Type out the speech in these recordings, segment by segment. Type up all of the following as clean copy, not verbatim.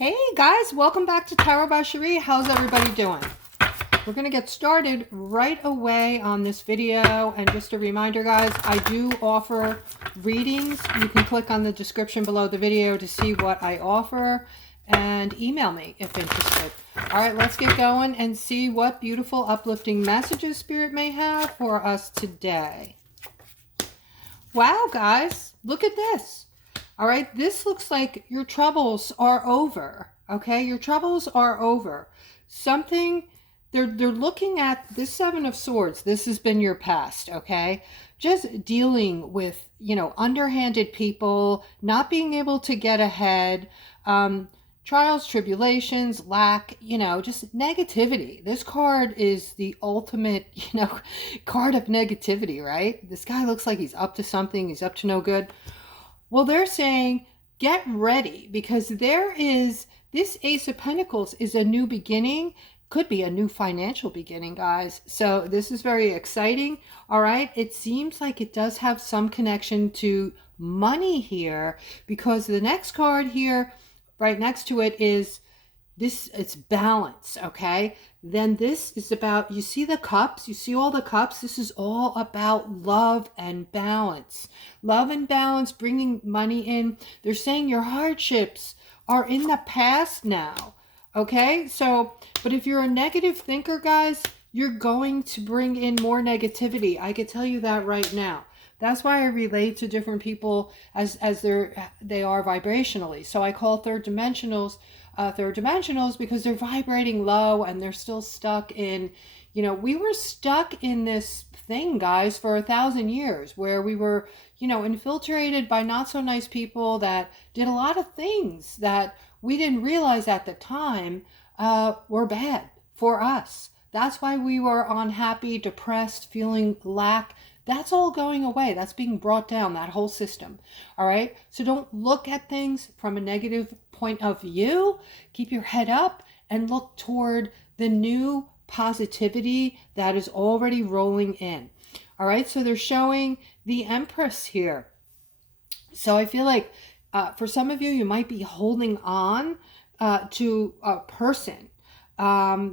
Hey guys, welcome back to Tarot by Cherie. How's everybody doing? We're going to get started right away on this video. And just a reminder, guys, I do offer readings. You can click on the description below the video to see what I offer and email me if interested. All right, let's get going and see what beautiful, uplifting messages Spirit may have for us today. Wow, guys, look at this. All right, this looks like your troubles are over, okay? Your troubles are over. Something, they're looking at this Seven of Swords. This has been your past, okay? Just dealing with, underhanded people, not being able to get ahead, trials, tribulations, lack, just negativity. This card is the ultimate, card of negativity, right? This guy looks like he's up to something. He's up to no good. Well, they're saying, get ready, because this Ace of Pentacles is a new beginning, could be a new financial beginning, guys. So this is very exciting. All right. It seems like it does have some connection to money here, because the next card here, right next to it is this, it's balance, okay? Then this is about, you see the cups, you see all the cups? This is all about love and balance. Love and balance, bringing money in. They're saying your hardships are in the past now, okay? So, but if you're a negative thinker, guys, you're going to bring in more negativity. I can tell you that right now. That's why I relate to different people as they are vibrationally. So I call third dimensionals because they're vibrating low and they're still stuck in, we were stuck in this thing, guys, for 1,000 years where we were, infiltrated by not so nice people that did a lot of things that we didn't realize at the time were bad for us. That's why we were unhappy, depressed, feeling lack. That's all going away. That's being brought down, that whole system. All right. So don't look at things from a negative point of view. Keep your head up and look toward the new positivity that is already rolling in. All right. So they're showing the Empress here. So I feel like for some of you, you might be holding on to a person.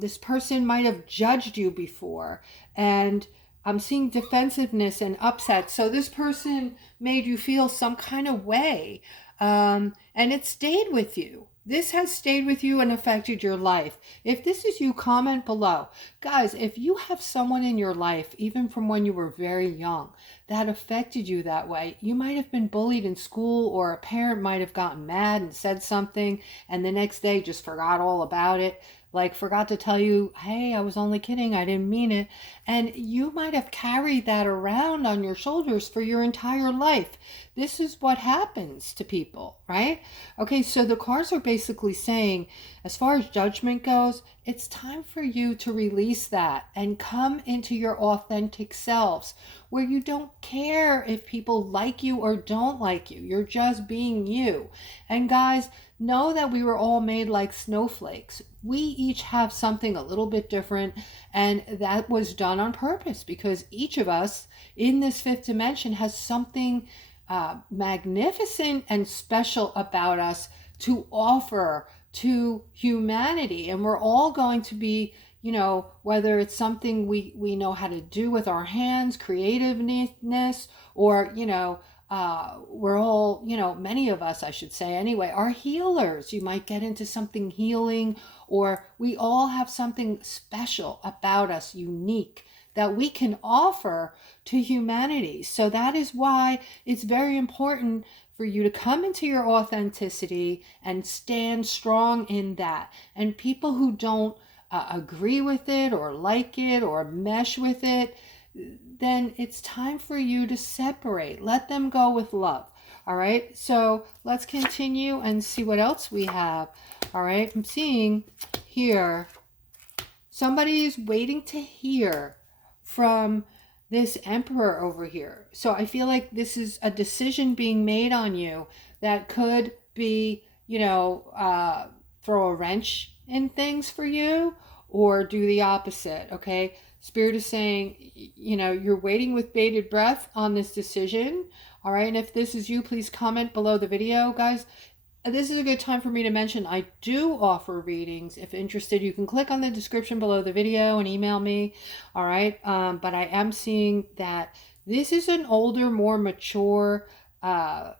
This person might have judged you before, and I'm seeing defensiveness and upset. So this person made you feel some kind of way, and it stayed with you. This has stayed with you and affected your life. If this is you, comment below. Guys, if you have someone in your life, even from when you were very young, that affected you that way, you might have been bullied in school, or a parent might have gotten mad and said something, and the next day just forgot all about it. Like forgot to tell you, hey, I was only kidding, I didn't mean it. And you might have carried that around on your shoulders for your entire life. This is what happens to people, right? Okay, so the cards are basically saying, as far as judgment goes, it's time for you to release that and come into your authentic selves, where you don't care if people like you or don't like you. You're just being you. And guys, know that we were all made like snowflakes. We each have something a little bit different, and that was done on purpose, because each of us in this fifth dimension has something magnificent and special about us to offer to humanity. And we're all going to be, whether it's something we know how to do with our hands, creativeness, or, we're all, many of us, I should say anyway, are healers. You might get into something healing, or we all have something special about us, unique, that we can offer to humanity. So that is why it's very important for you to come into your authenticity and stand strong in that. And people who don't agree with it or like it or mesh with it, then it's time for you to separate. Let them go with love. All right, so let's continue and see what else we have. All right, I'm seeing here somebody is waiting to hear from this Emperor over here. So I feel like this is a decision being made on you that could be, throw a wrench in things for you, or do the opposite, okay? Spirit is saying, you're waiting with bated breath on this decision. All right, and if this is you, please comment below the video, guys. this is a good time for me to mention I do offer readings. If interested, you can click on the description below the video and email me. All right. But I am seeing that this is an older, more mature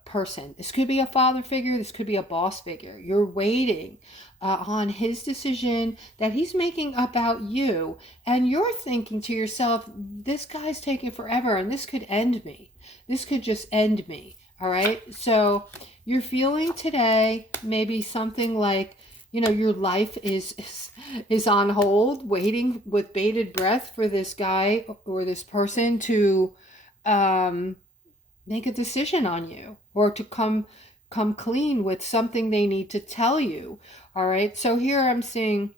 person. This could be a father figure. This could be a boss figure. You're waiting on his decision that he's making about you. And you're thinking to yourself, this guy's taking forever and this could end me. This could just end me. All right. So you're feeling today maybe something like, you know, your life is on hold, waiting with bated breath for this guy or this person to make a decision on you, or to come clean with something they need to tell you. All right. So here I'm seeing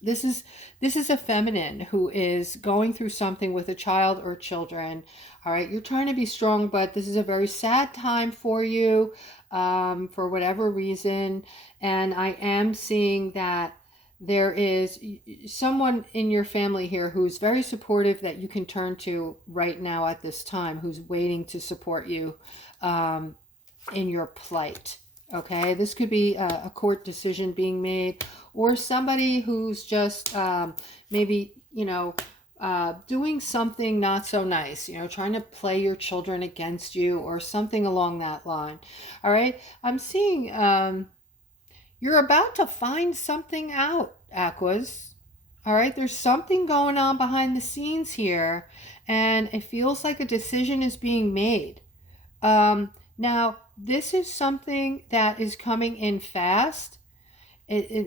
this is a feminine who is going through something with a child or children. All right, you're trying to be strong, but this is a very sad time for you, for whatever reason. And I am seeing that there is someone in your family here who's very supportive that you can turn to right now at this time, who's waiting to support you in your plight. Okay, this could be a court decision being made, or somebody who's just maybe, you know, doing something not so nice, you know, trying to play your children against you or something along that line. All right, I'm seeing you're about to find something out, Aquas. All right, there's something going on behind the scenes here, and it feels like a decision is being made. Now, this is something that is coming in fast.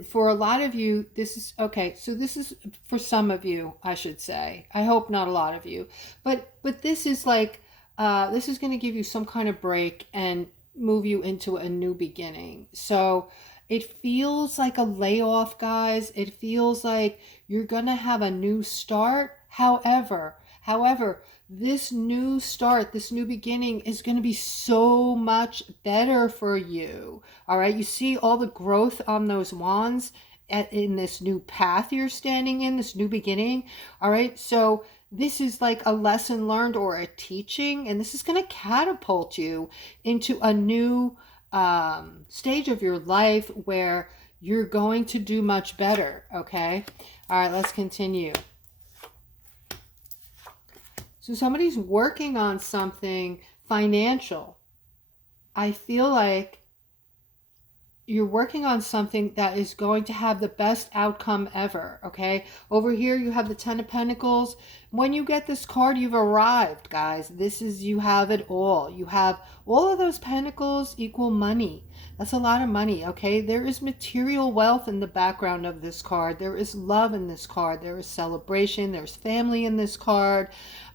For a lot of you, this is okay. So this is for some of you, I should say. I hope not a lot of you, but this is like this is going to give you some kind of break and move you into a new beginning. So it feels like a layoff, guys. It feels like you're going to have a new start. However, this new start, this new beginning is going to be so much better for you. All right. You see all the growth on those wands in this new path you're standing in, this new beginning. All right. So this is like a lesson learned or a teaching, and this is going to catapult you into a new stage of your life where you're going to do much better. Okay. All right. Let's continue. So somebody's working on something financial. I feel like you're working on something that is going to have the best outcome ever, okay? Over here, you have the Ten of Pentacles. When you get this card, you've arrived, guys. This is, you have it all. You have all of those pentacles equal money. That's a lot of money, okay? There is material wealth in the background of this card. There is love in this card. There is celebration. There's family in this card.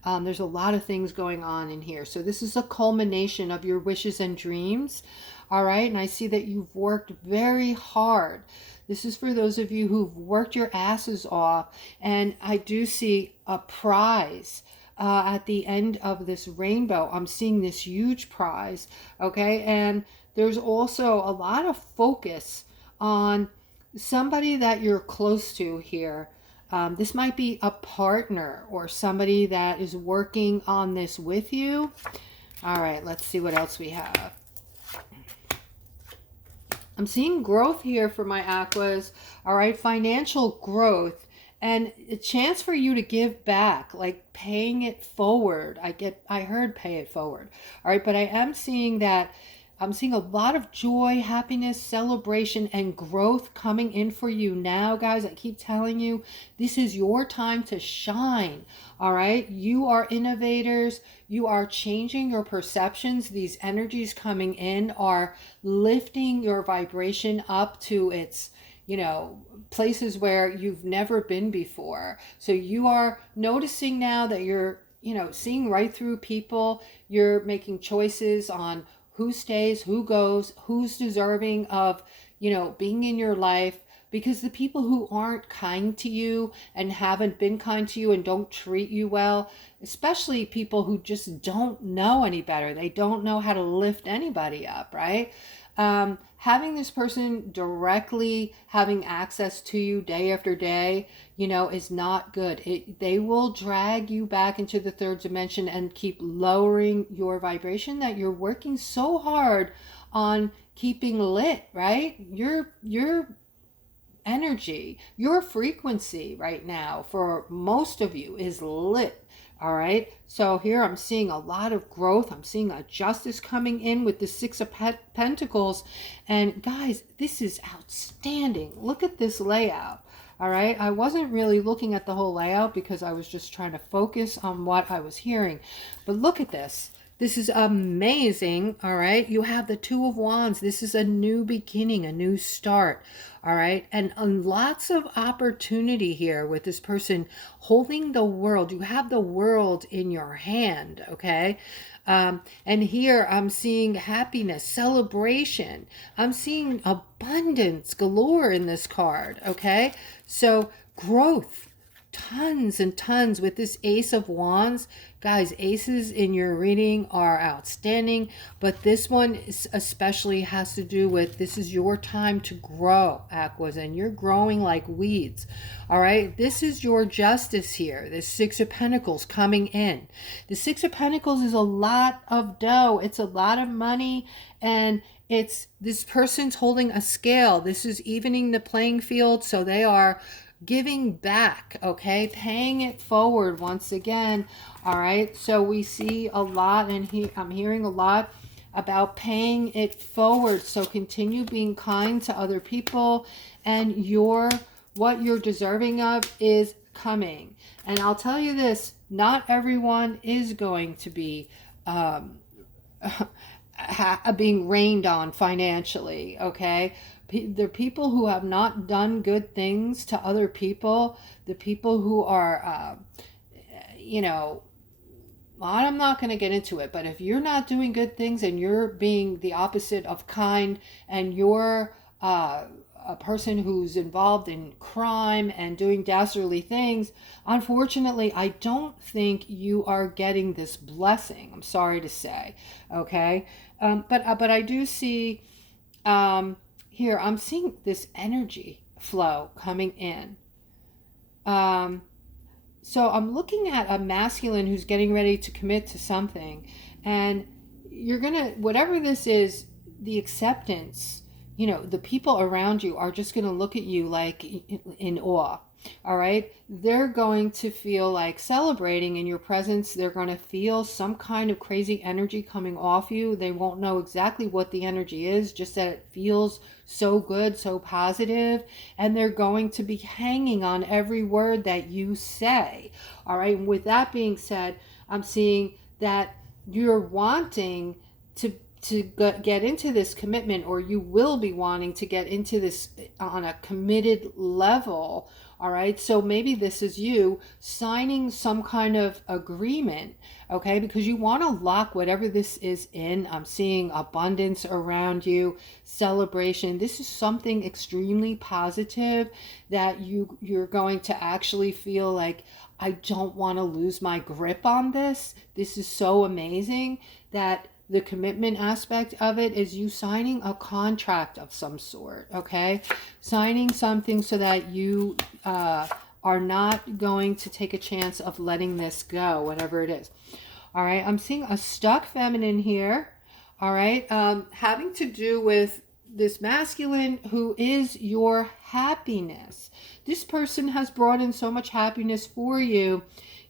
There's a lot of things going on in here. So this is a culmination of your wishes and dreams. All right. And I see that you've worked very hard. This is for those of you who've worked your asses off. And I do see a prize at the end of this rainbow. I'm seeing this huge prize. Okay. And there's also a lot of focus on somebody that you're close to here. This might be a partner or somebody that is working on this with you. All right, let's see what else we have. I'm seeing growth here for my Aquas. All right, financial growth and a chance for you to give back, like paying it forward. I heard pay it forward. All right, but I am seeing that I'm seeing a lot of joy, happiness, celebration, and growth coming in for you now, guys. I keep telling you, this is your time to shine, all right? You are innovators. You are changing your perceptions. These energies coming in are lifting your vibration up to its, you know, places where you've never been before. So you are noticing now that you're, you know, seeing right through people. You're making choices on who stays, who goes, who's deserving of, you know, being in your life. Because the people who aren't kind to you and haven't been kind to you and don't treat you well, especially people who just don't know any better, they don't know how to lift anybody up, right? Having this person directly having access to you day after day, you know, is not good. They will drag you back into the third dimension and keep lowering your vibration that you're working so hard on keeping lit, right? Your energy, your frequency right now for most of you is lit. All right, so here I'm seeing a lot of growth. I'm seeing a justice coming in with the Six of Pentacles. And guys, this is outstanding. Look at this layout. All right, I wasn't really looking at the whole layout because I was just trying to focus on what I was hearing. But look at this. This is amazing. All right, you have the Two of Wands. This is a new beginning, a new start. All right, and lots of opportunity here with this person holding the world. You have the world in your hand. Okay, and here I'm seeing happiness, celebration. I'm seeing abundance galore in this card. Okay, so growth, tons and tons with this Ace of Wands. Guys, aces in your reading are outstanding, but this one especially has to do with this is your time to grow, Aquas, and you're growing like weeds. All right, this is your justice here. This Six of Pentacles coming in. The Six of Pentacles is a lot of dough. It's a lot of money, and it's this person's holding a scale. This is evening the playing field, so they are giving back, okay, paying it forward once again. All right, so we see a lot, and I'm hearing a lot about paying it forward. So continue being kind to other people, and what you're deserving of is coming. And I'll tell you this, not everyone is going to be being rained on financially, okay? The people who have not done good things to other people, the people who are, you know, I'm not going to get into it, but if you're not doing good things and you're being the opposite of kind, and you're a person who's involved in crime and doing dastardly things, unfortunately, I don't think you are getting this blessing. I'm sorry to say, okay? But I do see... here, I'm seeing this energy flow coming in. So I'm looking at a masculine who's getting ready to commit to something. And you're going to, whatever this is, the acceptance, you know, the people around you are just going to look at you like in awe. All right, they're going to feel like celebrating in your presence. They're going to feel some kind of crazy energy coming off you. They won't know exactly what the energy is, just that it feels so good, so positive, and they're going to be hanging on every word that you say. All right, and with that being said, I'm seeing that you're wanting to get into this commitment, or you will be wanting to get into this on a committed level. All right, so maybe this is you signing some kind of agreement, okay, because you want to lock whatever this is in. I'm seeing abundance around you, celebration. This is something extremely positive that you're going to actually feel like, I don't want to lose my grip on this. This is so amazing that the commitment aspect of it is you signing a contract of some sort, okay? Signing something so that you are not going to take a chance of letting this go, whatever it is. All right, I'm seeing a stuck feminine here, all right? Having to do with this masculine who is your happiness. This person has brought in so much happiness for you.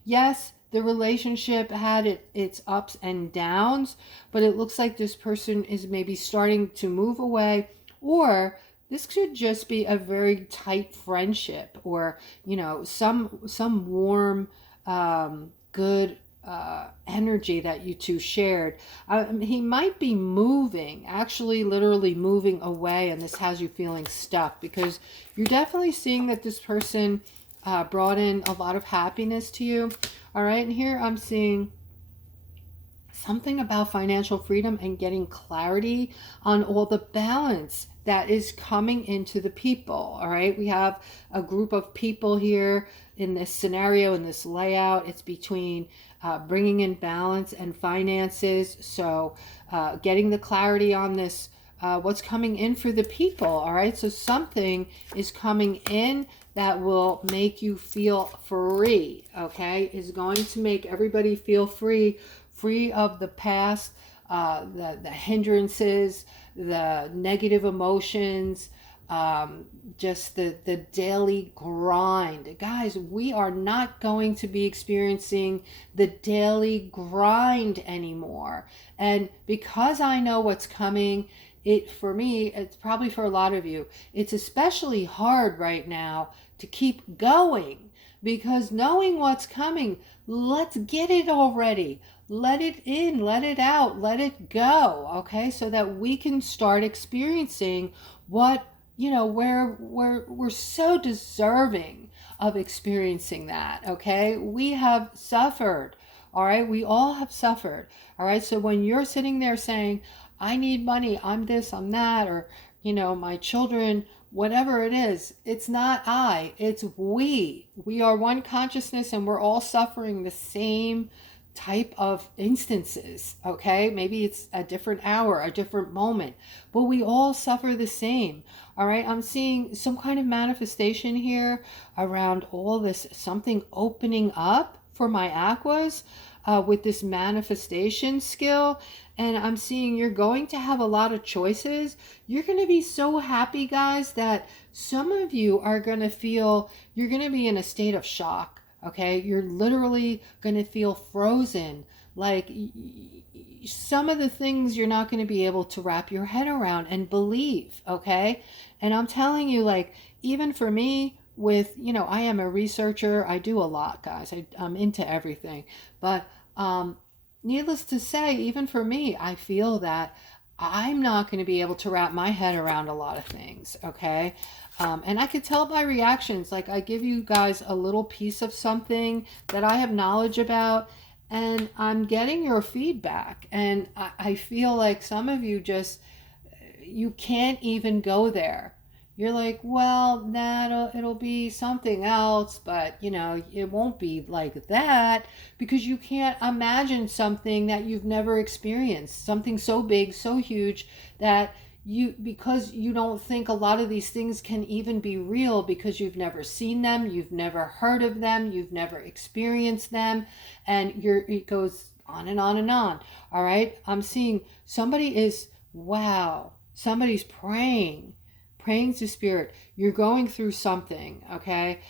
Yes, the relationship had its ups and downs, but it looks like this person is maybe starting to move away, or this could just be a very tight friendship, or, you know, some warm, good energy that you two shared. He might be moving, actually literally moving away, and this has you feeling stuck, because you're definitely seeing that this person brought in a lot of happiness to you. All right, and here I'm seeing something about financial freedom and getting clarity on all the balance that is coming into the people. All right, we have a group of people here in this scenario, in this layout. It's between bringing in balance and finances. So getting the clarity on this, what's coming in for the people. All right, so something is coming in that will make you feel free, okay? Is going to make everybody feel free of the past, the hindrances, the negative emotions, just the daily grind. Guys, we are not going to be experiencing the daily grind anymore. And because I know what's coming, for me, it's probably for a lot of you, it's especially hard right now to keep going, because knowing what's coming, let's get it already. Let it in, let it out, let it go, okay? So that we can start experiencing what, we're so deserving of experiencing that, okay? We have suffered, all right? We all have suffered, all right? So when you're sitting there saying, I need money, I'm this, I'm that, or, my children, whatever it is, it's not I, it's we. We are one consciousness, and we're all suffering the same type of instances, okay? Maybe it's a different hour, a different moment, but we all suffer the same, all right? I'm seeing some kind of manifestation here around all this, something opening up for my aquas with this manifestation skill. And I'm seeing you're going to have a lot of choices. You're going to be so happy, guys, that some of you are going to feel, you're going to be in a state of shock. Okay, you're literally going to feel frozen. Like some of the things you're not going to be able to wrap your head around and believe. Okay, and I'm telling you, like, even for me, with, I am a researcher. I do a lot, guys. I'm into everything. But needless to say, even for me, I feel that I'm not going to be able to wrap my head around a lot of things, okay? And I could tell by reactions, like I give you guys a little piece of something that I have knowledge about, and I'm getting your feedback. And I feel like some of you just, you can't even go there. You're like, well, it'll be something else, but it won't be like that, because you can't imagine something that you've never experienced, something so big, so huge, that because you don't think a lot of these things can even be real, because you've never seen them, you've never heard of them, you've never experienced them, and it goes on and on and on. All right, I'm seeing somebody's praying to spirit. You're going through something, okay?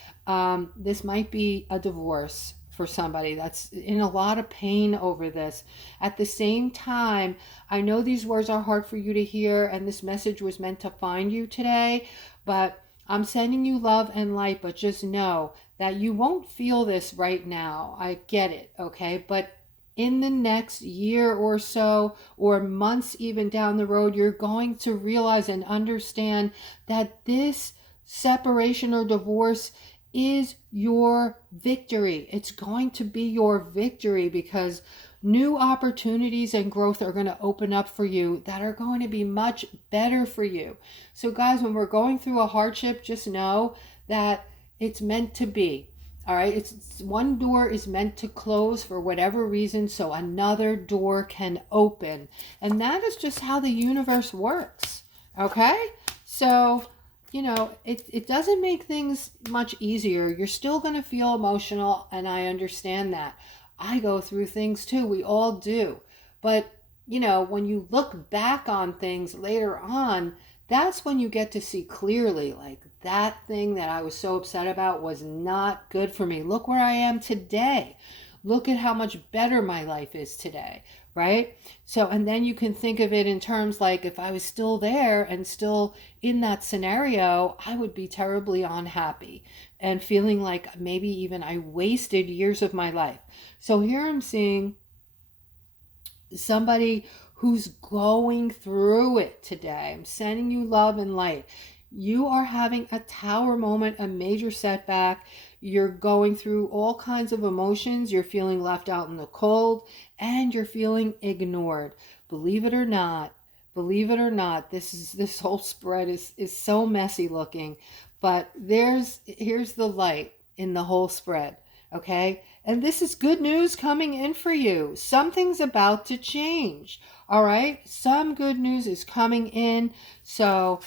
This might be a divorce for somebody that's in a lot of pain over this. At the same time, I know these words are hard for you to hear, and this message was meant to find you today, but I'm sending you love and light. But just know that you won't feel this right now. I get it, okay? But in the next year or so, or months even down the road, you're going to realize and understand that this separation or divorce is your victory. It's going to be your victory, because new opportunities and growth are going to open up for you that are going to be much better for you. So guys, when we're going through a hardship, just know that it's meant to be. All right, it's one door is meant to close for whatever reason, so another door can open. And that is just how the universe works. Okay? So, it doesn't make things much easier. You're still going to feel emotional, and I understand that. I go through things too. We all do. But, when you look back on things later on, that's when you get to see clearly, like, that thing that I was so upset about was not good for me. Look where I am today. Look at how much better my life is today, right? So, and then you can think of it in terms like, if I was still there and still in that scenario, I would be terribly unhappy and feeling like maybe even I wasted years of my life. So here I'm seeing somebody who's going through it today. I'm sending you love and light. You are having a tower moment, a major setback. You're going through all kinds of emotions. You're feeling left out in the cold, and you're feeling ignored. Believe it or not, this whole spread is so messy looking, but here's the light in the whole spread. Okay, and this is good news coming in for you. Something's about to change. All right, some good news is coming in. So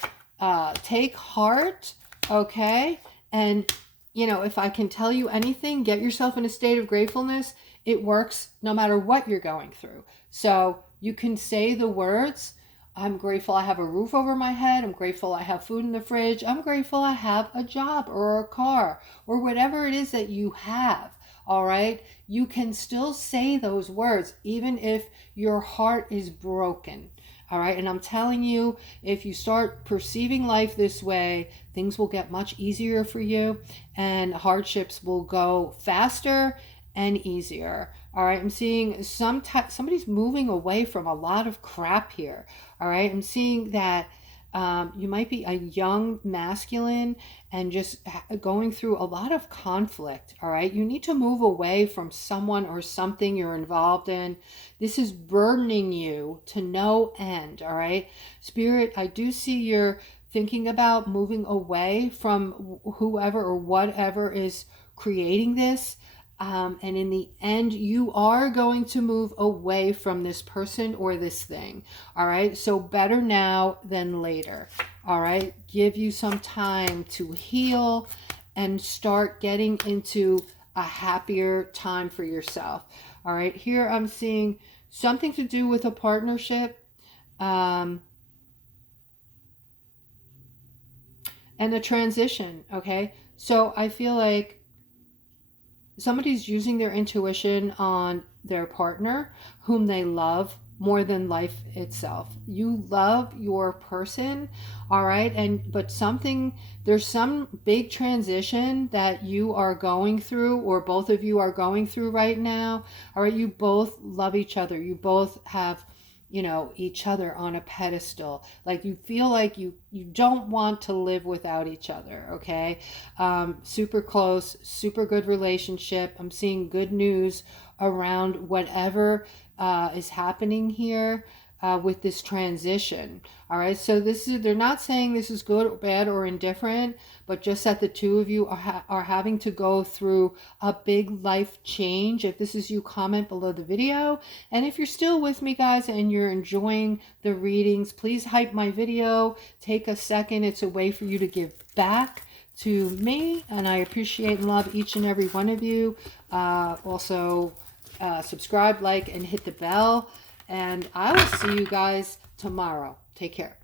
take heart, okay? And, if I can tell you anything, get yourself in a state of gratefulness. It works no matter what you're going through. So You can say the words, I'm grateful I have a roof over my head. I'm grateful I have food in the fridge. I'm grateful I have a job or a car or whatever it is that you have. All right. You can still say those words even if your heart is broken. All right. And I'm telling you, if you start perceiving life this way, things will get much easier for you and hardships will go faster and easier. All right. I'm seeing somebody's moving away from a lot of crap here. All right. I'm seeing that you might be a young masculine and just going through a lot of conflict. All right. You need to move away from someone or something you're involved in. This is burdening you to no end. All right. Spirit, I do see you're thinking about moving away from whoever or whatever is creating this. And in the end, you are going to move away from this person or this thing. All right. So better now than later. All right. Give you some time to heal and start getting into a happier time for yourself. All right. Here I'm seeing something to do with a partnership. And a transition. Okay. So I feel like somebody's using their intuition on their partner whom they love more than life itself. You love your person, all right? But there's some big transition that you are going through or both of you are going through right now. All right, you both love each other. You both have each other on a pedestal. Like you feel like you don't want to live without each other. Okay. Super close, super good relationship. I'm seeing good news around whatever is happening here with this transition. All right. So they're not saying this is good or bad or indifferent, but just that the two of you are having to go through a big life change. If this is you, comment below the video. And if you're still with me, guys, and you're enjoying the readings, please hype my video. Take a second. It's a way for you to give back to me, and I appreciate and love each and every one of you. Also, subscribe, like, and hit the bell. And I will see you guys tomorrow. Take care.